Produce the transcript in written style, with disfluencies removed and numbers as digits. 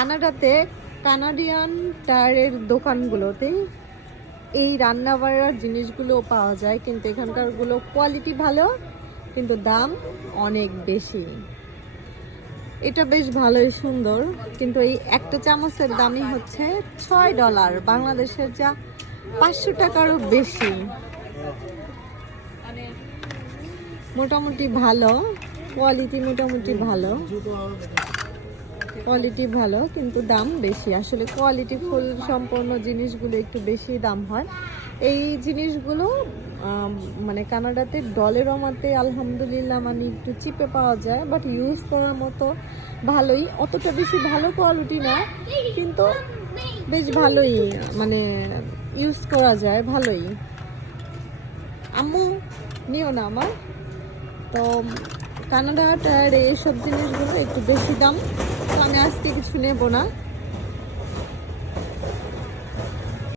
কানাডাতে কানাডিয়ান টায়ারের দোকানগুলোতে এই রান্না বাড়ার জিনিসগুলো পাওয়া যায়, কিন্তু এখানকারগুলো কোয়ালিটি ভালো কিন্তু দাম অনেক বেশি। এটা বেশ ভালোই সুন্দর, কিন্তু এই একটা চামচের দামই হচ্ছে $6, বাংলাদেশের যা 500 টাকারও বেশি। মোটামুটি ভালো কোয়ালিটি, মোটামুটি ভালো কোয়ালিটি ভালো, কিন্তু দাম বেশি। আসলে কোয়ালিটি ফুল সম্পন্ন জিনিসগুলো একটু বেশি দাম হয়। এই জিনিসগুলো মানে কানাডাতে ডলের মতে আলহামদুলিল্লাহ মানে একটু চিপে পাওয়া যায়, বাট ইউজ করার মতো ভালোই। অতটা বেশি ভালো কোয়ালিটি না, কিন্তু বেশ ভালোই, মানে ইউজ করা যায় ভালোই। আম্মু নিও না আমার। তো কানাডা টায়ার এইসব জিনিসগুলো একটু বেশি দাম, তো আমি আজকে কিছু নেব না।